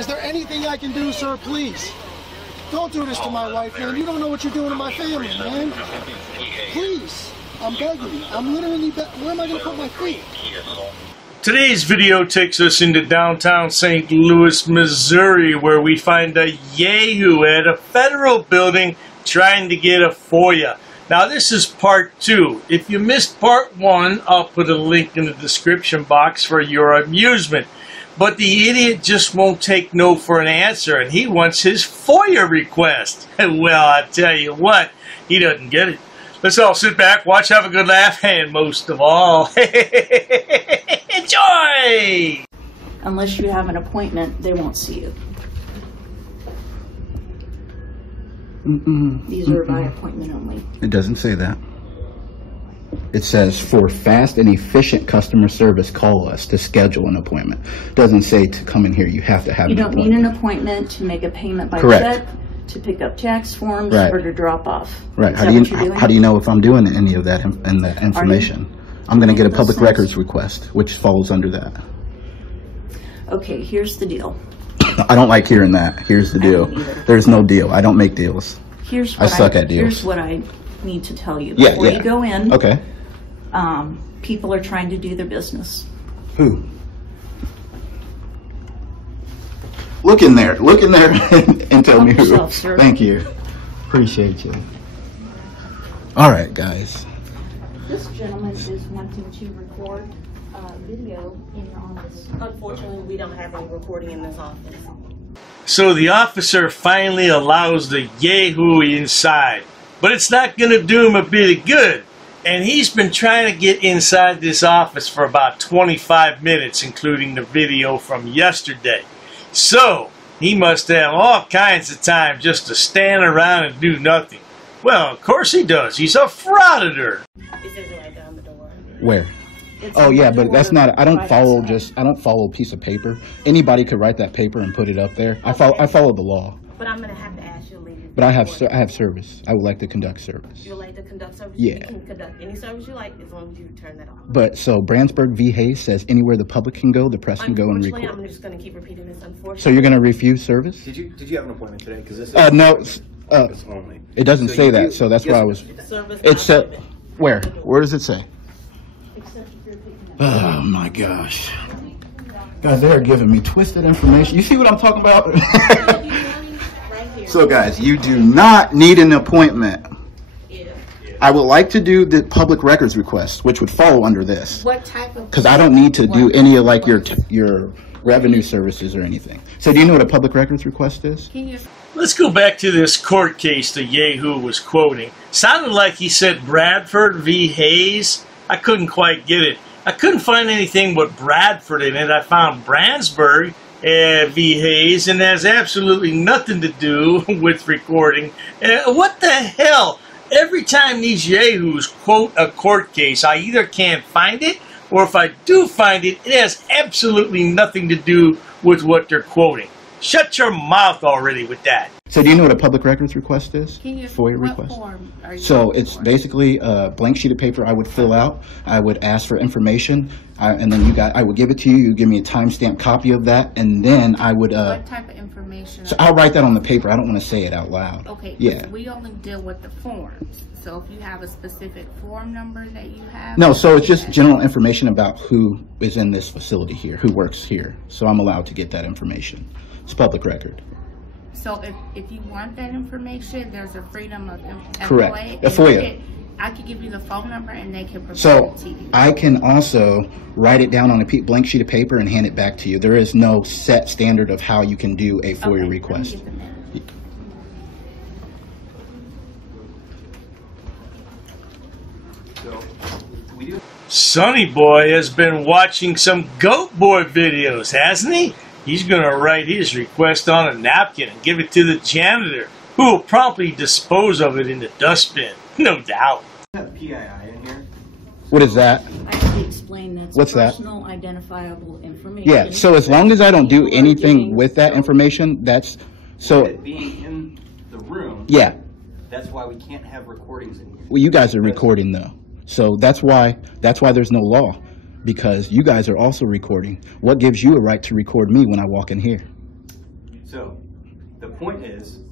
Is there anything I can do, sir? Please. Don't do this to my wife, man. You don't know what you're doing to my family, man. Please. I'm begging you. I'm literally where am I going to put my feet? Today's video takes us into downtown St. Louis, Missouri, where we find a yahoo at a federal building trying to get a FOIA. Now this is part 2. If you missed part 1, I'll put a link in the description box for your amusement. But the idiot just won't take no for an answer, and he wants his FOIA request. Well, I tell you what, he doesn't get it. Let's all sit back, watch, have a good laugh, and most of all, enjoy! Unless you have an appointment, they won't see you. These are by appointment only. It doesn't say that. It says, for fast and efficient customer service, call us to schedule an appointment. It doesn't say to come in here, you have to have an appointment. You don't need an appointment to make a payment by Correct. check, to pick up tax forms, Right. or to drop off. Right. Is that what you're doing? How do you know if I'm doing any of that information? I'm going to get a public records request, which falls under that. Okay, here's the deal. I don't like hearing that. Here's the deal. There's no deal. I don't make deals. Here's I suck at deals. Here's what I need to tell you. Yeah, Before you go in, okay. People are trying to do their business. Who? Look in there and tell me who. Yourself, sir. Thank you. Appreciate you. All right, guys. This gentleman is wanting to record video in your office. Unfortunately, we don't have any recording in this office. So the officer finally allows the yahoo inside, but it's not going to do him a bit of good. And he's been trying to get inside this office for about 25 minutes, including the video from yesterday. So he must have all kinds of time just to stand around and do nothing. Well, of course he does. He's a frauditor. It says right down the door. Where? Oh yeah, but that's not. I don't follow a piece of paper. Anybody could write that paper and put it up there. I follow the law. But I'm gonna have to ask you to leave. But I have service. I would like to conduct service. You would like to conduct service? Yeah. You can conduct any service you like as long as you turn that off. But so Brandsburg v. Hayes says anywhere the public can go, the press can go and record. I'm just gonna keep repeating this. Unfortunately. So you're gonna refuse service? Did you have an appointment today? Because this is No. service only. It doesn't say that, so that's why I was. It said where? Where does it say? Oh my gosh. Guys, they're giving me twisted information. You see what I'm talking about? So guys, you do not need an appointment. I would like to do the public records request, which would fall under this. What type of? Because I don't need to do any of like your revenue services or anything. So do you know what a public records request is? Let's go back to this court case the yahoo was quoting. Sounded like he said Bradford v. Hayes. I couldn't quite get it. I couldn't find anything but Bradford in it. I found Brandsburg v. Hayes, and it has absolutely nothing to do with recording. What the hell? Every time these yahoos quote a court case, I either can't find it, or if I do find it, it has absolutely nothing to do with what they're quoting. Shut your mouth already with that. So do you know what a public records request is? FOIA request? Form are you So it's basically a blank sheet of paper I would fill out. I would ask for information, and then I would give it to you. You give me a timestamped copy of that, and then I would. what type of information? So I'll write that on the paper. I don't want to say it out loud. Okay. Yeah. We only deal with the forms. So if you have a specific form number that you have. No, so it's just general information about who is in this facility here, who works here. So I'm allowed to get that information. It's public record. So if you want that information, there's a freedom of Correct. FOIA. A FOIA. I could give you the phone number and they can provide So it to you. I can also write it down on a blank sheet of paper and hand it back to you. There is no set standard of how you can do a FOIA request. Let me get the minute. Sonny Boy has been watching some Goat Boy videos, hasn't he? He's going to write his request on a napkin and give it to the janitor, who will promptly dispose of it in the dustbin, no doubt. have PII in here. What is that? I have to explain that's What's that? personal identifiable information. Yeah, so as long as I don't do anything with that information, that's, so, It being in the room, yeah. that's why we can't have recordings in here. Well, you guys are recording though. So that's why there's no law, because you guys are also recording. What gives you a right to record me when I walk in here? So the point is,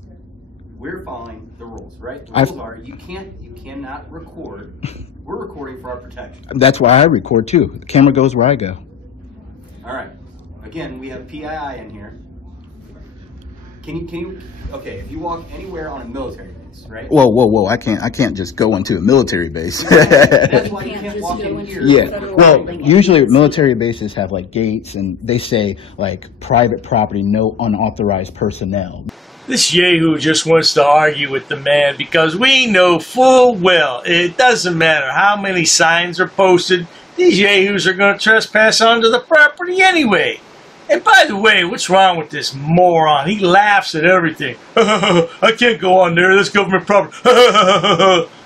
we're following the rules, right? The rules are you cannot record. We're recording for our protection. That's why I record too. The camera goes where I go. All right. Again, we have PII in here. Can you? Okay, if you walk anywhere on a military base, right? Whoa! I can't just go into a military base. That's why you can't walk in here. Yeah. Well, usually military bases have like gates, and they say like private property, no unauthorized personnel. This yahoo just wants to argue with the man because we know full well it doesn't matter how many signs are posted, these yahoos are going to trespass onto the property anyway. And by the way, what's wrong with this moron? He laughs at everything. I can't go on there, that's government property.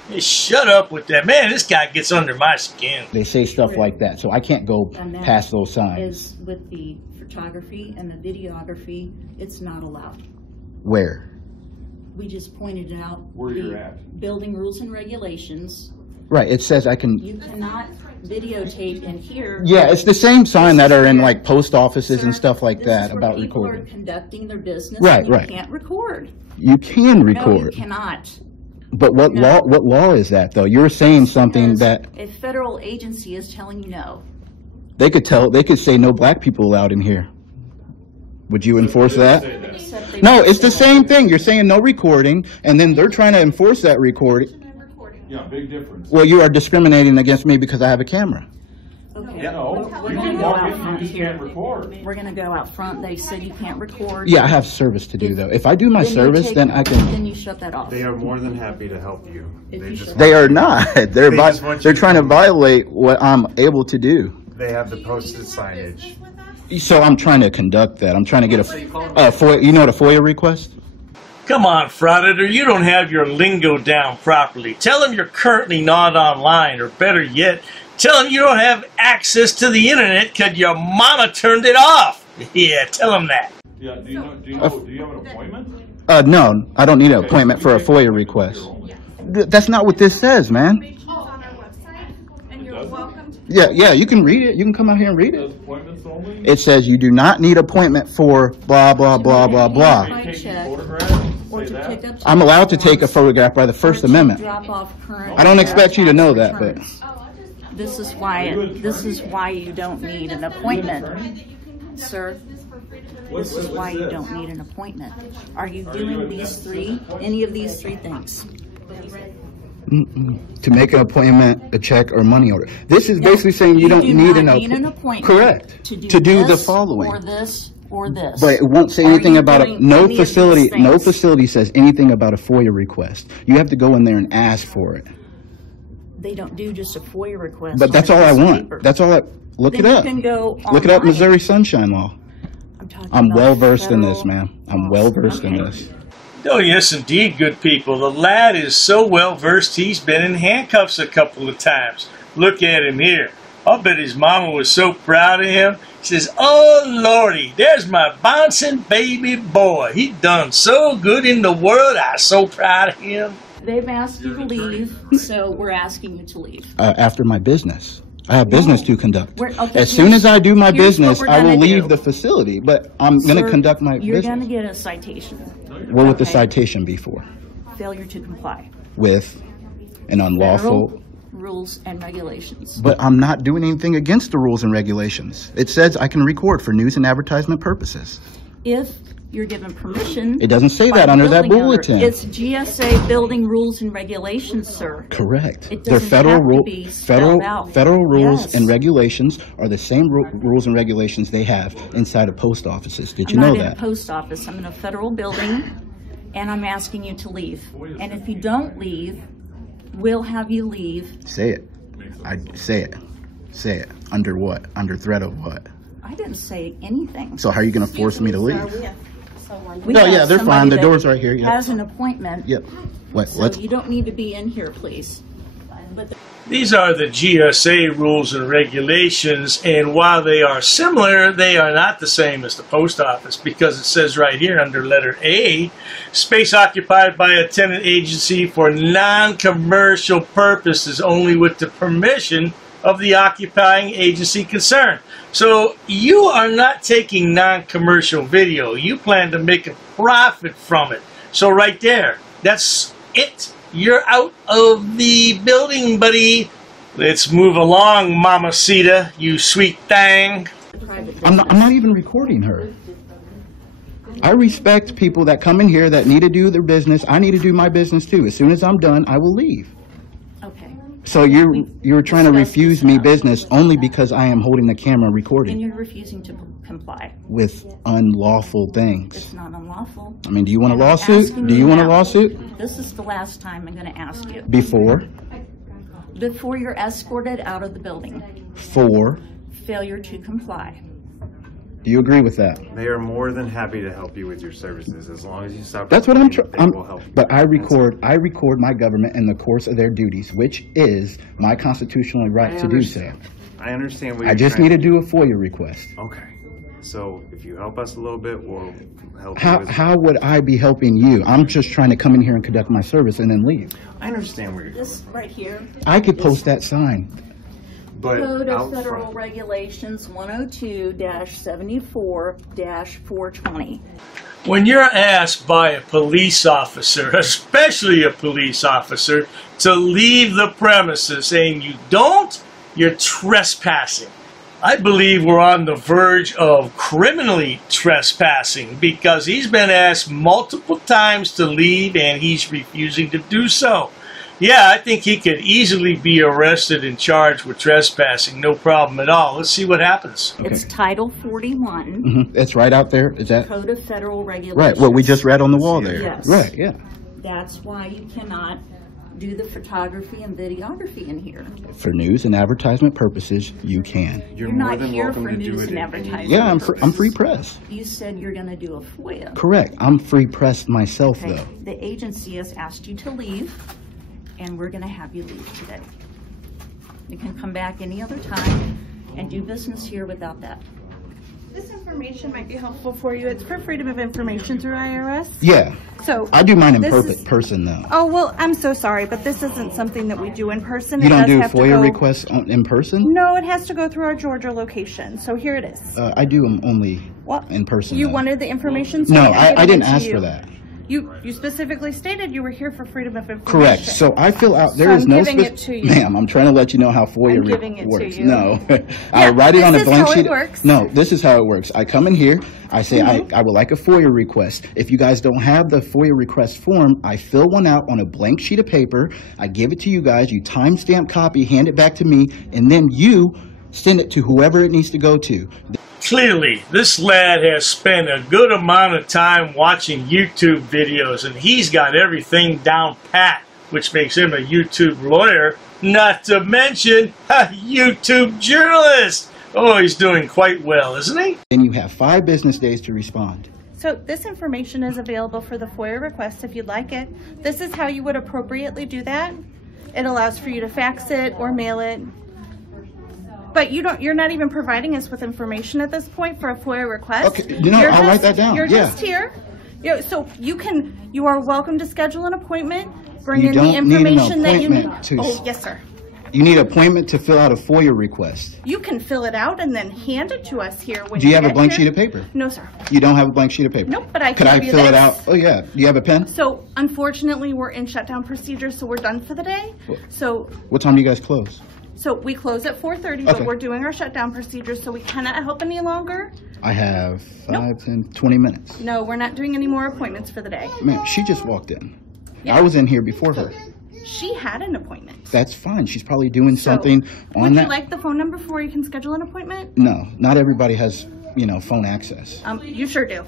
Hey, shut up with that. Man, this guy gets under my skin. They say stuff like that, so I can't go past those signs. Is with the photography and the videography, it's not allowed. Where? We just pointed out where you're at. Building rules and regulations. Right, it says I can... You cannot videotape in here. Yeah, it's the same sign that are in like post offices and stuff like that about recording. People are conducting their business. Right, and you right. can't record. You can record. No, you cannot. But what law is that though? You're saying something that a federal agency is telling you no. They could say no black people allowed in here. Would you enforce that? No, it's the same thing. You're saying no recording, and then they're trying to enforce that recording. Yeah, big difference. Well, you are discriminating against me because I have a camera. Okay. No, We're you going can to go walk out in, front you just here. can't record. We're going to go out front. They said you can't record. Yeah, I have service to do though. If I do my service, then I can. Then you shut that off. They are more than happy to help you. They are not. They're trying to violate what I'm able to do. They have the posted signage. So I'm trying to conduct that. I'm trying to get a FOIA. You know what a FOIA request? Come on, Frauditor, you don't have your lingo down properly. Tell them you're currently not online, or better yet, tell them you don't have access to the internet because your mama turned it off. Yeah, tell them that. Yeah, do you have an appointment? No, I don't need an appointment for a FOIA request. That's not what this says, man. Yeah, you can read it. You can come out here and read it. Appointments only? It says you do not need appointment for blah, blah, blah, blah, blah. I'm allowed to take a photograph by the First Amendment. I don't expect you to know that, but... This is why you don't need an appointment, sir. This is why you don't need an appointment. Are you doing any of these three things? To make an appointment, a check, or money order. This is basically saying you don't need an appointment. Correct. To do the following. Or this, or this. But it won't say anything about no facility says anything about a FOIA request. You have to go in there and ask for it. They don't do just a FOIA request. But that's all I want. That's all I... Look it up. Look it up, Missouri Sunshine Law. I'm well versed in this, man. I'm well versed in this. Oh, yes, indeed, good people. The lad is so well versed, he's been in handcuffs a couple of times. Look at him here. I'll bet his mama was so proud of him. She says, "Oh, Lordy, there's my bouncing baby boy. He done so good in the world. I'm so proud of him." They've asked you to leave, so we're asking you to leave. After my business. I have business to conduct. As soon as I do my business, I will leave the facility. But I'm going to conduct my business. You're going to get a citation. What would the citation be for? Failure to comply with an unlawful... Federal rules and regulations. But I'm not doing anything against the rules and regulations. It says I can record for news and advertisement purposes. If you're given permission... It doesn't say that under that bulletin. It's GSA building rules and regulations, sir. Correct. They're federal rules and regulations are the same rules and regulations they have inside of post offices. Did you know that? I'm not in a post office. I'm in a federal building, and I'm asking you to leave. And if you don't leave, we'll have you leave. Say it. Say it. Say it. Under what? Under threat of what? I didn't say anything. So how are you going to force me to leave? No, yeah, they're fine. The door's right here. Yep. Has an appointment. Yep. So you don't need to be in here, please. These are the GSA rules and regulations, and while they are similar, they are not the same as the post office, because it says right here under letter A, space occupied by a tenant agency for non-commercial purposes only with the permission of the occupying agency concerned. So you are not taking non-commercial video. You plan to make a profit from it. So right there, that's it. You're out of the building, buddy. Let's move along, Mamacita, you sweet thing. I'm not even recording her. I respect people that come in here that need to do their business. I need to do my business too. As soon as I'm done, I will leave. Okay. So you're trying to refuse me business only because I am holding the camera recording. And you're refusing to comply. With unlawful things. It's not unlawful. I mean, do you want a lawsuit? Do you want a lawsuit? This is the last time I'm going to ask you. Before You're escorted out of the building. For Failure to comply. do you agree with that? They are more than happy to help you with your services as long as you stop. That's what I'm recording, they will help you. But I record my government in the course of their duties, which is my constitutional right to do so. I understand what you're I just trying need to do a FOIA request. Okay. So if you help us a little bit, we'll help you with How would I be helping you? I'm just trying to come in here and conduct my service and then leave. I understand where you're This right here. I could post that sign. but Code of out Federal front. Regulations 102-74-420. When you're asked by a police officer, especially a police officer, to leave the premises saying you don't, you're trespassing. I believe we're on the verge of criminally trespassing because he's been asked multiple times to leave and he's refusing to do so. Yeah, I think he could easily be arrested and charged with trespassing, no problem at all. Let's see what happens. Okay. It's Title 41, It's right out there. Is that Code of Federal Regulations. right? What we just read on the wall there. Yes. Right. Yeah. That's why you cannot do the photography and videography in here. For news and advertisement purposes, you can. You're You're more not than here welcome for to do news it and in- advertising. Yeah, I'm free press. You said you're going to do a FOIA. Correct. I'm free press myself, Okay. though. The agency has asked you to leave, and we're going to have you leave today. You can come back any other time and do business here without that. This information might be helpful for you. It's for freedom of information through IRS. Yeah. So I do mine in this is- person, though. Oh, well, I'm so sorry, but this isn't something that we do in person. You It don't does do have to FOIA go- requests in person? No, it has to go through our Georgia location. So here it is. I do them only What? in person. You though. wanted the information? So No, I'm I giving didn't it to ask you. for that. You specifically stated you were here for freedom of information. Correct. So I fill out. There So is I'm no giving it to you. Ma'am, I'm trying to let you know how FOIA I'm giving it to works. you. No, I Yeah, write it on a this is blank how it sheet. works. No, this is how it works. I come in here. I say I would like a FOIA request. If you guys don't have the FOIA request form, I fill one out on a blank sheet of paper. I give it to you guys. You timestamp copy, hand it back to me, and then you send it to whoever it needs to go to. Clearly, this lad has spent a good amount of time watching YouTube videos, and he's got everything down pat, which makes him a YouTube lawyer, not to mention a YouTube journalist. Oh, he's doing quite well, isn't he? Then you have 5 business days to respond. So this information is available for the FOIA request if you'd like it. This is how you would appropriately do that. It allows for you to fax it or mail it. But you're not even providing us with information at this point for a FOIA request. Okay, I'll write that down. You're Yeah. just here. So you are welcome to schedule an appointment, bring You in the don't need an information that you need. appointment to- Oh, yes, sir. You need an appointment to fill out a FOIA request. You can fill it out and then hand it to us here when Do you have a get blank here. sheet of paper? No, sir. You don't have a blank sheet of paper? Nope, but I Could can I give you fill it this. out? Oh, yeah. Do you have a pen? So unfortunately, we're in shutdown procedure, so we're done for the day. So What time do you guys close? we close at 4:30, Okay. but we're doing our shutdown procedure, so we cannot help any longer. I have 5, Nope. 10, 20 minutes. No, we're not doing any more appointments for the day. Man, she just walked in. Yeah. I was in here before her. She had an appointment. That's fine. She's probably doing So, something on Would that. you like the phone number before you can schedule an appointment? No, not everybody has, phone access. You sure do.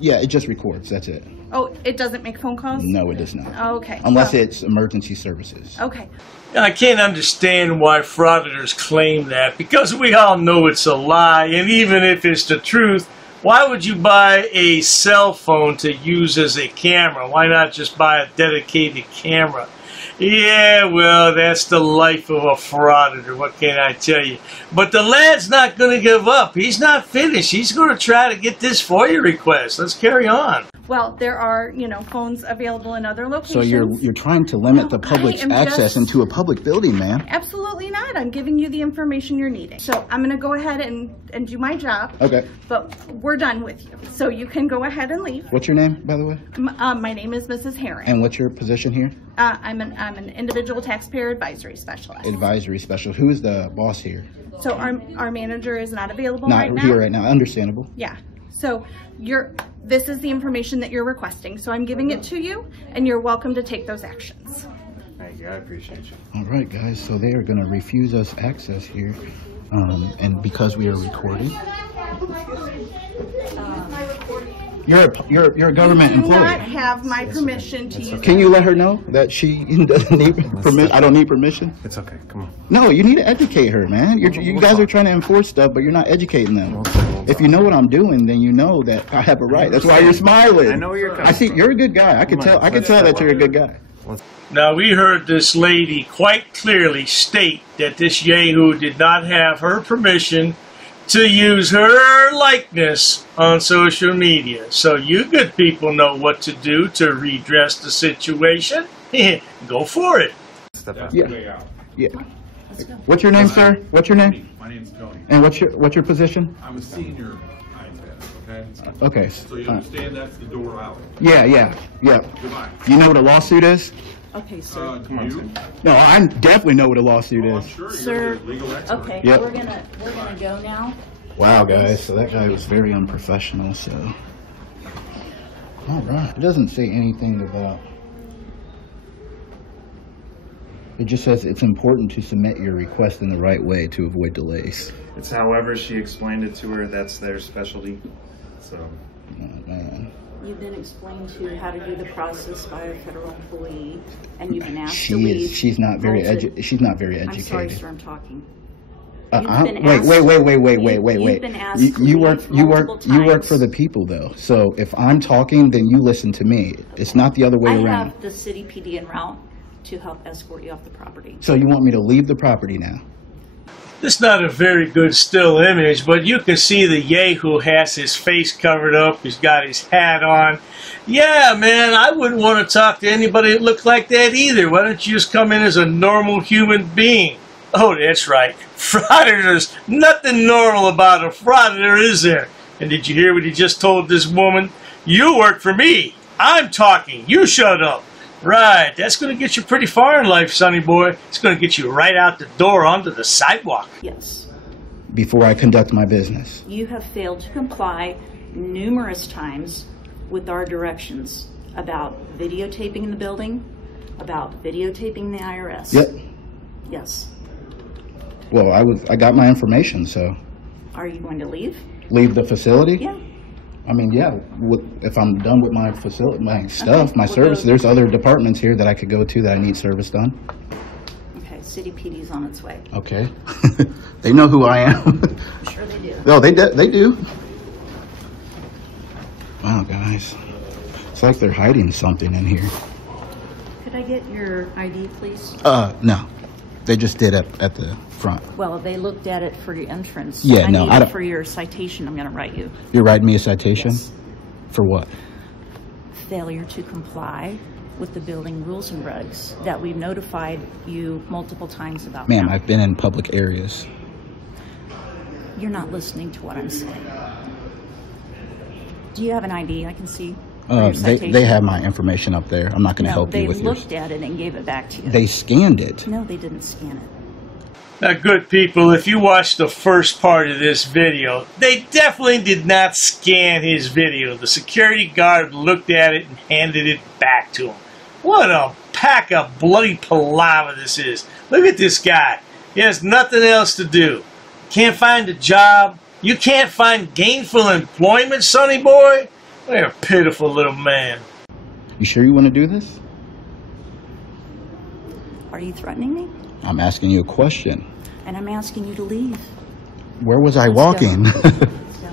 Yeah, it just records. That's it. Oh, it doesn't make phone calls? No, it does not. Okay. Unless well, it's emergency services. Okay. I can't understand why frauditors claim that, because we all know it's a lie, and even if it's the truth, why would you buy a cell phone to use as a camera? Why not just buy a dedicated camera? Yeah, well, that's the life of a frauditor. What can I tell you? But the lad's not going to give up. He's not finished. He's going to try to get this FOIA request. Let's carry on. Well, there are, phones available in other locations. So you're trying to limit the No, public's I am access just- into a public building, man. Absolutely not. said, I'm giving you the information you're needing. So I'm gonna go ahead and do my job. Okay. But we're done with you. So you can go ahead and leave. What's your name, by the way? My name is Mrs. Herring. And what's your position here? I'm an individual taxpayer advisory specialist. Advisory specialist. Who's the boss here? So our manager is not available right now. Not here right now. Understandable. Yeah. So this is the information that you're requesting. So I'm giving it to you, and you're welcome to take those actions. Thank you. I appreciate you. All right, guys. So they are going to refuse us access here, and because we are recording. You're a government employee. Do not have my permission to use. Can you let her know that she doesn't need permission? I don't need permission. It's okay. Come on. No, you need to educate her, man. You guys are trying to enforce stuff, but you're not educating them. If you know what I'm doing, then you know that I have a right. That's why you're smiling. I know where you're coming I see you're a good guy. I can tell that you're a good guy. Now, we heard this lady quite clearly state that this yahoo did not have her permission to use her likeness on social media. So you good people know what to do to redress the situation. Go for it. Yeah. Yeah. What's your name, sir? What's your name? My name's König. And what's your position? I'm a senior IFAB, okay? Okay. So you understand that's the door out. Yeah. Goodbye. You know what a lawsuit is? Okay, sir. Come on, sir. No, I definitely know what a lawsuit I'm is. sure Sir, you're the legal expert. Okay, Yep. we're gonna go now. Wow, guys. So that guy was very unprofessional. So, all right. It doesn't say anything about. It just says it's important to submit your request in the right way to avoid delays. It's however she explained it to her. That's their specialty. So. Oh, man. You've been explained to how to do the process by a federal employee, and you've been asked to She leave. is. She's not very She's not very educated. I'm sorry, sir. I'm talking. Wait. You've been asked to You leave work multiple for the people though. So if I'm talking, then you listen to me. It's not the other way I around. have the city PD en route to help escort you off the property. So you want me to leave the property now? This is not a very good still image, but you can see the yahoo has his face covered up. He's got his hat on. Yeah, man, I wouldn't want to talk to anybody that looked like that either. Why don't you just come in as a normal human being? Oh, that's right. Frauditors. Nothing normal about a frauditor, is there? And did you hear what he just told this woman? You work for me. I'm talking. You shut up. Right, that's going to get you pretty far in life, sonny boy. It's going to get you right out the door onto the sidewalk. Yes. Before I conduct my business. You have failed to comply numerous times with our directions about videotaping in the building, about videotaping the IRS. Yep. Yes. Well, I got my information, so. Are you going to leave? Leave the facility? Yeah. I mean, yeah. If I'm done with my facility, my stuff, my we'll service, go. there's other departments here that I could go to that I need service done. Okay, city PD's on its way. Okay. They know who I am. I'm sure they do. No, they do. Wow, guys. It's like they're hiding something in here. Could I get your ID, please? No. They just did it at the front. Well, they looked at it for your entrance. Yeah, no, need I it don't. for your citation, I'm going to write you. You're writing me a citation? Yes. For what? Failure to comply with the building rules and regs that we've notified you multiple times about. Ma'am, now. I've been in public areas. You're not listening to what I'm saying. Do you have an ID I can see? They have my information up there. I'm not going to help you with yours. They looked at it and gave it back to you. They scanned it. No, they didn't scan it. Now, good people, if you watch the first part of this video, they definitely did not scan his video. The security guard looked at it and handed it back to him. What a pack of bloody palaver this is. Look at this guy. He has nothing else to do. Can't find a job. You can't find gainful employment, sonny boy? What a pitiful little man. You sure you want to do this? Are you threatening me? I'm asking you a question. And I'm asking you to leave. Where was I Let's walking? go. Let's go.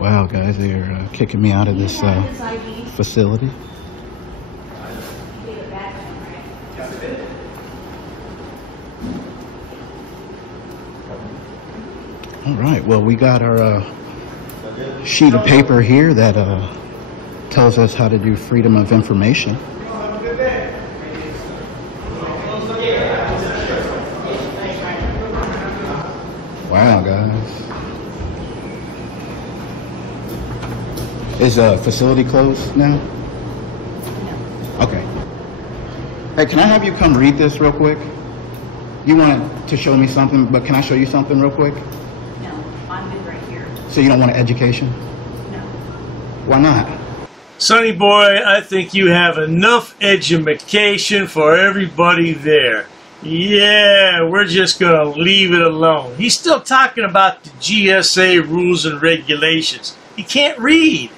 Wow, guys, they are kicking me out of this facility. All right, well, we got our sheet of paper here that tells us how to do freedom of information. Is the facility closed now? Okay. Hey, can I have you come read this real quick? You wanted to show me something, but can I show you something real quick? No, I'm good right here. So you don't want an education? No. Why not? Sonny boy, I think you have enough education for everybody there. Yeah, we're just going to leave it alone. He's still talking about the GSA rules and regulations. He can't read.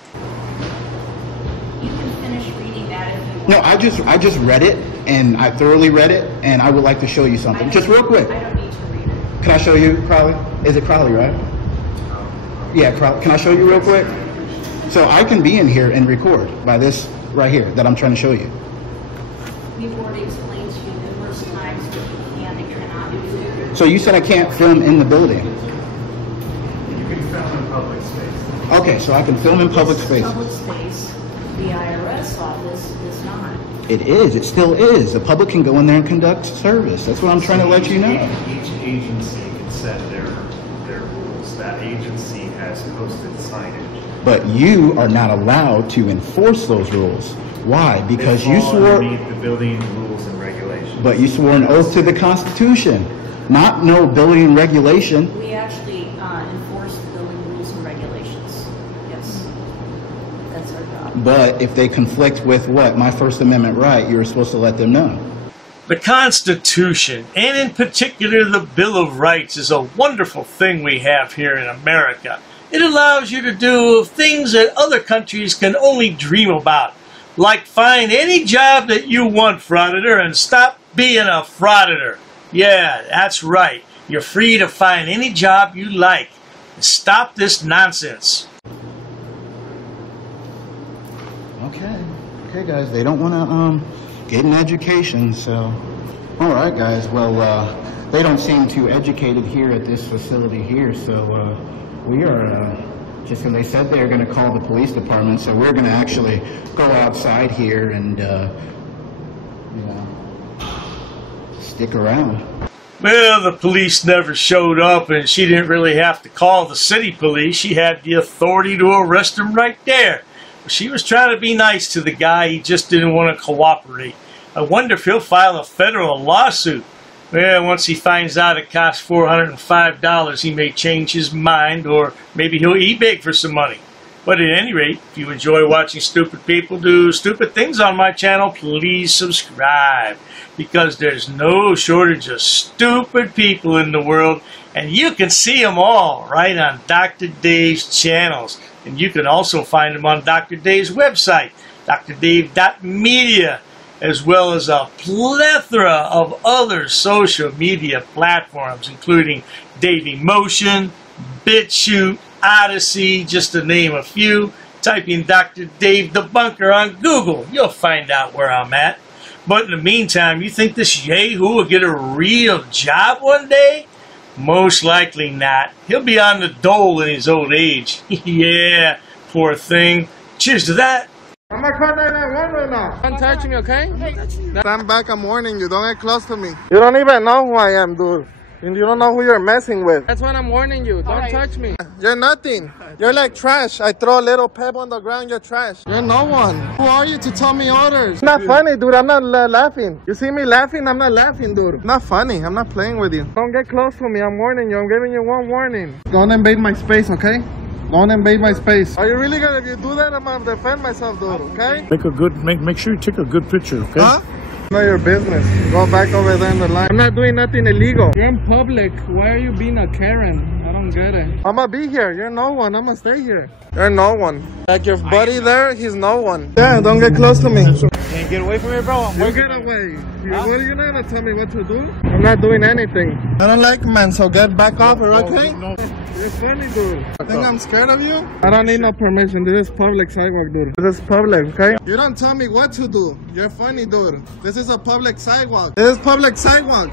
You can finish reading that if you want. No, I just read it, and I thoroughly read it, and I would like to show you something. Just real quick. I don't need to read it. Can I show you, Crowley? Is it Crowley, right? Yeah, Crowley. Can I show you real quick? So I can be in here and record by this right here that I'm trying to show you. We've already explained to you numerous times what you can and cannot do. So you said I can't film in the building. You can film in public space. Okay, so I can film in public spaces. Public space, the IRS office is not. It is. It still is. The public can go in there and conduct service. That's what I'm trying to let you know. Each agency can set their rules. That agency has posted signage. But you are not allowed to enforce those rules. Why? Because you swore. Underneath the building rules and regulations. But you swore an oath to the Constitution, not no building regulation. We actually enforce the building rules and regulations. Yes, that's our job. But if they conflict with what? My First Amendment right, you're supposed to let them know. The Constitution, and in particular the Bill of Rights, is a wonderful thing we have here in America. It allows you to do things that other countries can only dream about, like find any job that you want, Frauditor, and stop being a frauditor. Yeah, that's right. You're free to find any job you like. Stop this nonsense. Okay, guys, they don't want to get an education, so. All right, guys, well, they don't seem too educated here at this facility here, so we are, just when they said they were going to call the police department, so we're going to actually go outside here and, you know, stick around. Well, the police never showed up, and she didn't really have to call the city police. She had the authority to arrest him right there. She was trying to be nice to the guy. He just didn't want to cooperate. I wonder if he'll file a federal lawsuit. Well, once he finds out it costs $405, he may change his mind, or maybe he'll eBay for some money. But at any rate, if you enjoy watching stupid people do stupid things on my channel, please subscribe, because there's no shortage of stupid people in the world, and you can see them all right on Dr. Dave's channels. And you can also find them on Dr. Dave's website, drdave.media, as well as a plethora of other social media platforms, including Dailymotion, BitChute, Odyssey, just to name a few. Type in Dr. Dave Debunker on Google. You'll find out where I'm at. But in the meantime, you think this yahoo will get a real job one day? Most likely not. He'll be on the dole in his old age. Yeah, poor thing. Cheers to that. I'm gonna call 911 right now. Don't touch me, okay? Stand back, I'm warning you. Don't get close to me. You don't even know who I am, dude. And you don't know who you're messing with. That's what I'm warning you. Don't touch me. You're nothing. You're like trash. I throw a little pebble on the ground, you're trash. You're no one. Who are you to tell me orders? It's not funny, dude. I'm not laughing. You see me laughing? I'm not laughing, dude. Not funny. I'm not playing with you. Don't get close to me. I'm warning you. I'm giving you one warning. Don't invade my space, okay? Don't invade my space. Are you really gonna, if you do that, I'm gonna defend myself, dude, okay? Make sure you take a good picture, okay? Huh? Not your business. Go back over there in the line. I'm not doing nothing illegal. You're in public. Why are you being a Karen? I don't get it. I'm gonna be here. You're no one. I'm gonna stay here. You're no one. Like your buddy there, he's no one. Yeah, don't get close to me. Can't get away from me, bro. You get away. You're not gonna tell me what to do? I'm not doing anything. I don't like men, so get back off, okay? No. You're funny, dude. Think I'm scared of you? I don't need no permission. This is public sidewalk, dude. This is public, okay? You don't tell me what to do. You're funny, dude. This is a public sidewalk. This is public sidewalk.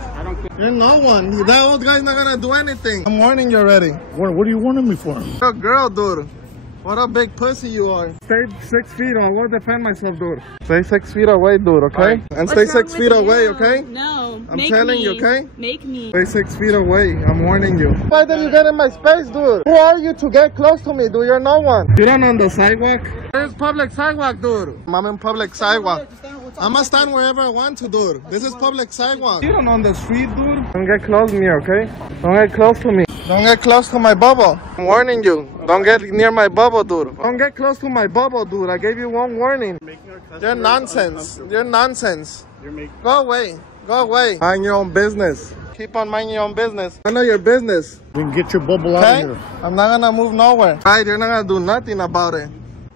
You're no one. That old guy's not gonna do anything. I'm warning you already. What are you warning me for? You're a girl, dude. What a big pussy you are. Stay 6 feet. I will defend myself, dude. Stay 6 feet away, dude, okay? And stay 6 feet away, okay? No. I'm telling you, okay? Make me. Stay 6 feet away. I'm warning you. Why did you get in my space, dude? Who are you to get close to me, dude? You're no one. You don't on the sidewalk? There's public sidewalk, dude. I'm in public sidewalk. I'm gonna stand wherever I want to, dude. This is public sidewalk. You don't on the street, dude. Don't get close to me, okay? Don't get close to me. Don't get close to my bubble. I'm warning you. Don't get near my bubble, dude. Don't get close to my bubble, dude. I gave you one warning. You're nonsense. You're nonsense. Go away. Go away. Mind your own business. Keep on minding your own business. I know your business. We can get your bubble out of here. I'm not gonna move nowhere. Right, you're not gonna do nothing about it.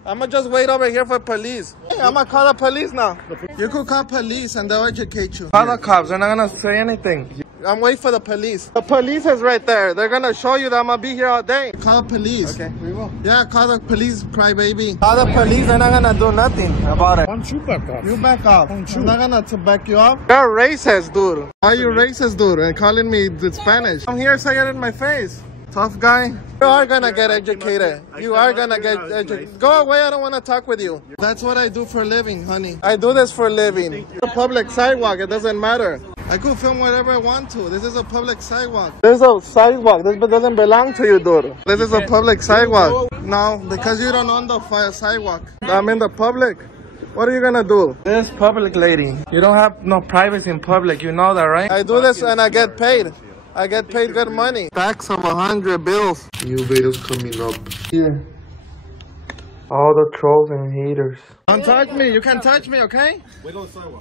I'm gonna just wait over here for police. Hey, I'm gonna call the police now. You could call police and they'll educate you. Call the cops. They're not gonna say anything. I'm waiting for the police. The police is right there. They're gonna show you that I'm gonna be here all day. Call the police. Okay, we will. Yeah, call the police, crybaby. Call the police. They're not gonna do nothing about it. Why don't you back off? You back off. I'm not gonna back you up. You're racist, dude. Why are you racist, dude? And calling me in Spanish. I'm here saying it in my face. Tough guy. You are gonna get educated. You are gonna get educated. Go away, I don't wanna talk with you. That's what I do for a living, honey. I do this for a living. The public sidewalk, it doesn't matter. I could film whatever I want to. This is a public sidewalk. This is a sidewalk. This doesn't belong to you, dude. This is a public sidewalk. No, because you don't own the sidewalk. I'm in the public. What are you gonna do? This public, lady. You don't have no privacy in public. You know that, right? I do this and I get paid. I get paid good money. Stacks of 100 bills. New videos coming up. Here. All the trolls and haters. Don't touch me. You can't touch me, okay?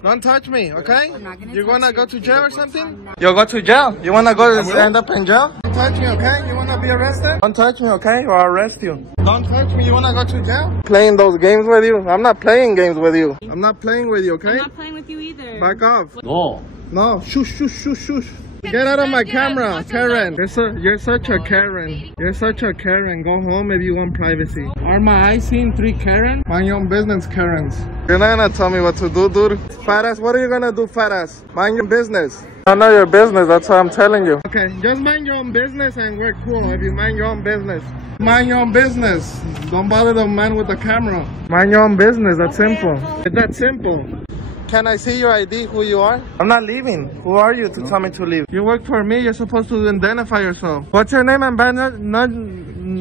Don't touch me, okay? You wanna go to jail or something? You'll go to jail. You wanna go to end up in jail? Don't touch me, okay? You wanna be arrested? Don't touch me, okay? Or I'll arrest you. Don't touch me. You wanna go to jail? Playing those games with you? I'm not playing games with you. I'm not playing with you, okay? I'm not playing with you either. Back off. No. No. Shush, shush, shush, shush. Get out of my camera, Karen. You're such a Karen. You're such a Karen. Go home if you want privacy. Are my eyes seeing 3 Karen? Mind your own business, Karens. You're not gonna tell me what to do, dude. Fat ass, what are you gonna do, fat ass? Mind your business. I know your business, that's what I'm telling you. Okay, just mind your own business and we're cool if you mind your own business. Mind your own business. Don't bother the man with the camera. Mind your own business, that's simple. It's that simple. Can I see your ID, who you are? I'm not leaving. Who are you to tell me to leave? You work for me, you're supposed to identify yourself. What's your name and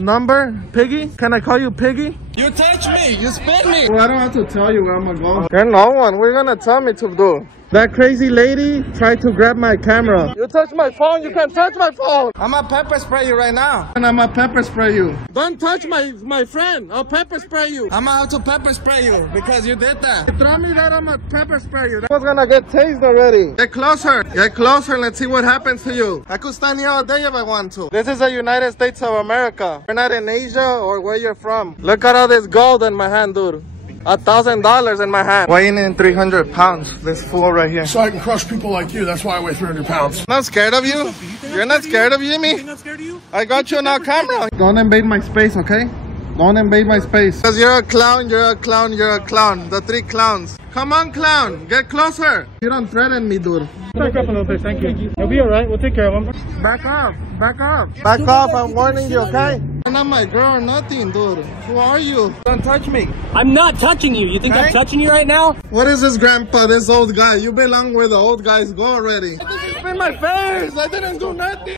number? Piggy? Can I call you Piggy? You touch me, you spit me. Well, I don't have to tell you where I'm gonna go. You're no one, what are you gonna tell me to do? That crazy lady tried to grab my camera. You touch my phone, you can't touch my phone. I'm gonna pepper spray you right now. And I'm gonna pepper spray you. Don't touch my friend, I'll pepper spray you. I'm gonna have to pepper spray you because you did that. You throw me that, I'm gonna pepper spray you. That was gonna get tased already. Get closer, let's see what happens to you. I could stand here all day if I want to. This is the United States of America. We're not in Asia or where you're from. Look at all this gold in my hand, dude. $1,000 in my hand. Weighing in 300 pounds, this fool right here. So I can crush people like you. That's why I weigh 300 pounds. Not scared of you? You're not scared of you, me? I'm not scared of you? I got you on our camera. Don't invade my space, okay? Don't invade my space. Because you're a clown, you're a clown, you're a clown. The 3 clowns. Come on, clown. Get closer. You don't threaten me, dude. Back up a little bit, thank you. You'll be alright. We'll take care of him. Back up. Back up. Back off. I'm warning you, okay? You're not my girl or nothing, dude. Who are you? Don't touch me. I'm not touching you. You think I'm touching you right now? What is this, grandpa? This old guy. You belong where the old guys go already. This is in my face. I didn't do nothing.